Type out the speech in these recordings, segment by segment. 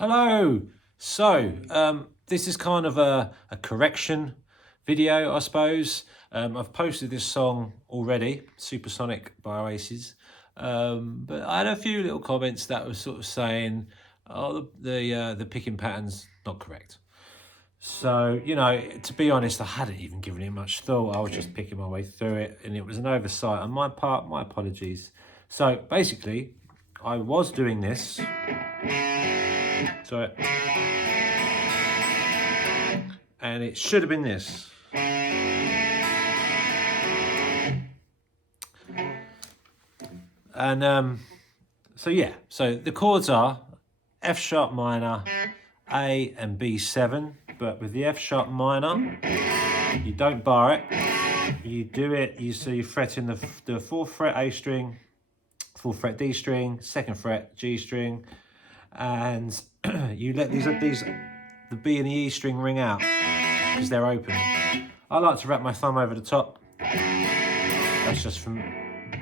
Hello. This is kind of a correction video, I suppose. I've posted this song already, Supersonic by Oasis. But I had a few little comments that were sort of saying, oh, the picking pattern's not correct. So, to be honest, I hadn't even given it much thought. I was just picking my way through it, and it was an oversight on my part. My apologies. So basically, I was doing this. So, and it should have been this. And so the chords are F sharp minor, A and B7, but with the F sharp minor, you don't bar it. You do it, you fret in the 4th fret A string, 4th fret D string, 2nd fret G string, and you let the B and the E string ring out because they're open. I like to wrap my thumb over the top. That's just from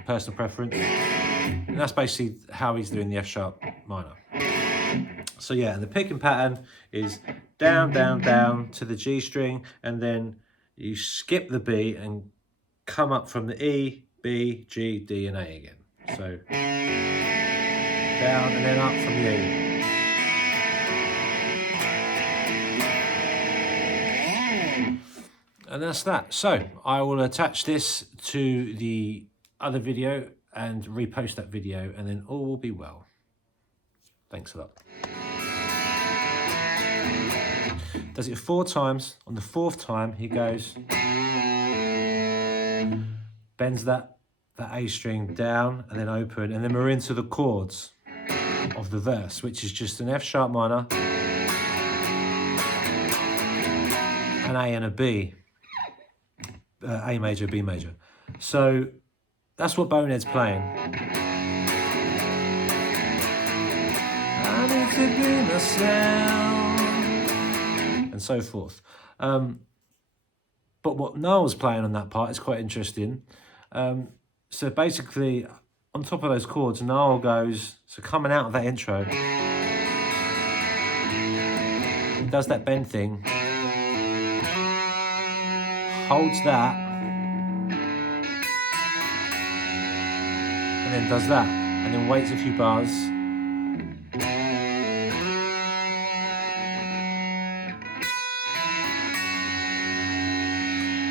personal preference. And that's basically how he's doing the F sharp minor. So yeah, and the picking pattern is down, down, down to the G string, and then you skip the B and come up from the E, B, G, D, and A again. So down and then up from the E. And that's that. So I will attach this to the other video and repost that video, and then all will be well. Thanks a lot. Does it 4 times. On the 4th time, he goes, bends that A string down and then open, and then we're into the chords of the verse, which is just an F sharp minor, an A and a B, A major, B major. So that's what Bonehead's playing. I need to be myself, and so forth. But what Noel's playing on that part is quite interesting. So basically, on top of those chords, Noel goes, so coming out of that intro, he does that bend thing, holds that, and then does that, and then waits a few bars.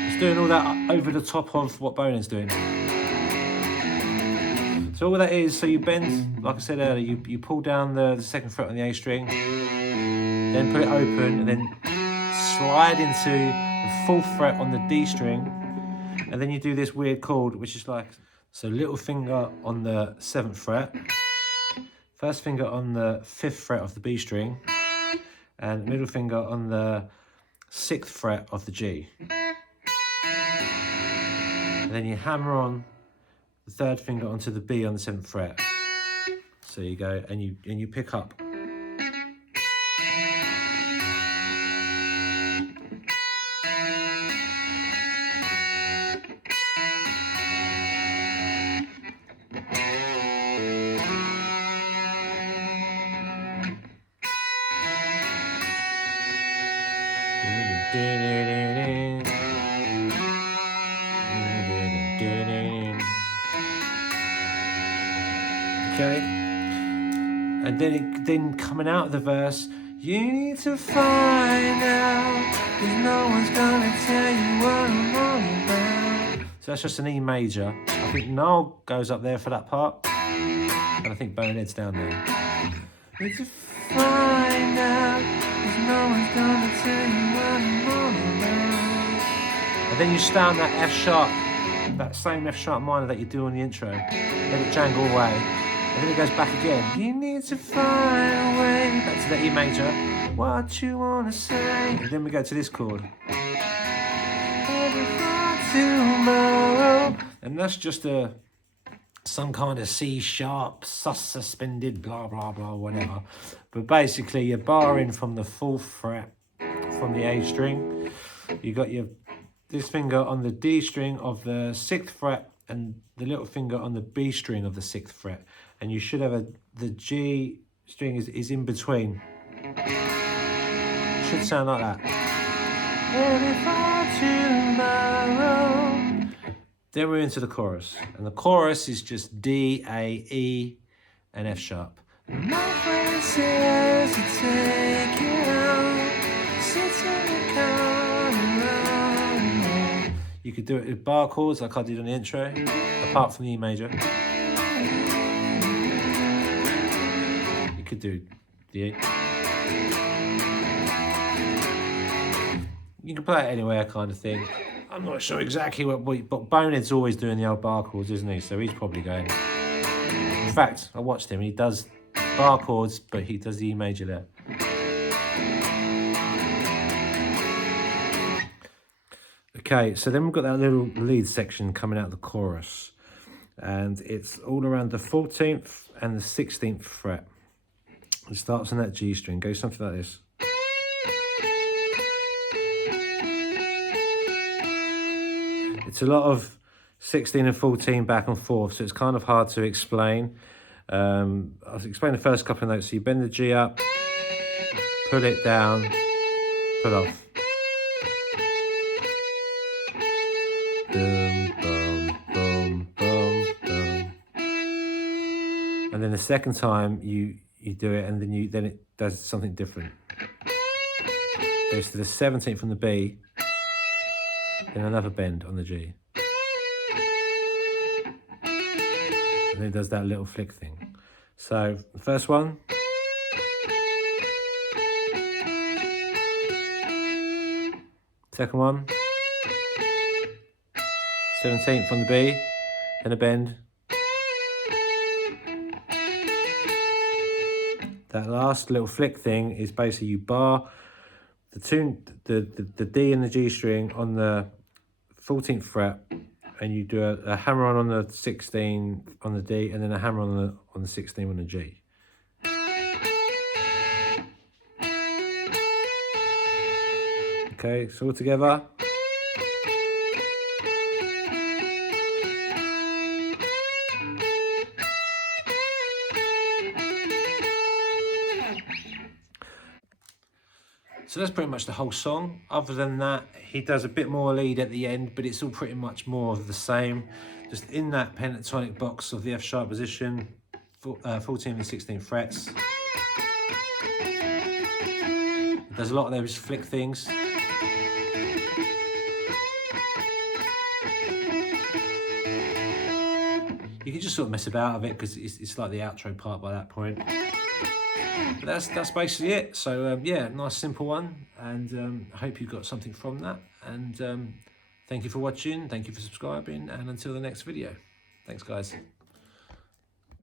It's doing all that over the top of what Bonehead's doing. So all that is, so you bend, like I said earlier, you pull down the 2nd fret on the A string, then put it open, and then slide into the 4th fret on the D string, and then you do this weird chord, which is like, so little finger on the 7th fret, first finger on the 5th fret of the B string, and middle finger on the 6th fret of the G. And then you hammer on the 3rd finger onto the B on the 7th fret. So you go, and you pick up. Okay, and then coming out of the verse, you need to find out, 'cause no one's gonna tell you what I'm all about. So that's just an E major. I think Noel goes up there for that part, and I think Bonehead's down there. Need to find out, 'cause no one's gonna tell you what I'm all about. And then you stay on that F sharp, that same F sharp minor that you do on the intro. Let it jangle away. And then it goes back again. You need to find a way. Back to the E major. What you wanna say. And then we go to this chord. Tomorrow. And that's just some kind of C sharp, sus suspended, blah, blah, blah, whatever. But basically, you're barring from the 4th fret from the A string. You got this finger on the D string of the 6th fret and the little finger on the B string of the 6th fret. And you should have the G string is in between. Should sound like that. Every far tomorrow. Then we're into the chorus, and the chorus is just D, A, E, and F sharp. My friend says to take you out, sits in the car around. You could do it with bar chords like I did on the intro, apart from the E major. You could do the E. You can play it anywhere, kind of thing. I'm not sure exactly but Bonehead's always doing the old bar chords, isn't he? So he's probably going. In fact, I watched him. He does bar chords, but he does the E major there. Okay, so then we've got that little lead section coming out of the chorus, and it's all around the 14th and the 16th fret. It starts on that G string, goes something like this. It's a lot of 16 and 14 back and forth, so it's kind of hard to explain. I'll explain the first couple of notes. So you bend the G up, pull it down, pull off. Boom, boom, boom, boom, boom. And then the second time you do it, and then it does something different. Goes to the 17th on the B, then another bend on the G. And then it does that little flick thing. So the first one. Second one. 17th on the B, then a bend. That last little flick thing is basically you bar the D and the G string on the 14th fret, and you do a hammer on the 16 on the D, and then a hammer on the 16 on the G. Okay, so all together. So that's pretty much the whole song. Other than that, he does a bit more lead at the end, but it's all pretty much more of the same. Just in that pentatonic box of the F sharp position, 14 and 16 frets. There's a lot of those flick things. You can just sort of mess about with it because it's like the outro part by that point. But that's basically it. So yeah, nice simple one, and I hope you got something from that. And thank you for watching, thank you for subscribing, and until the next video. Thanks guys.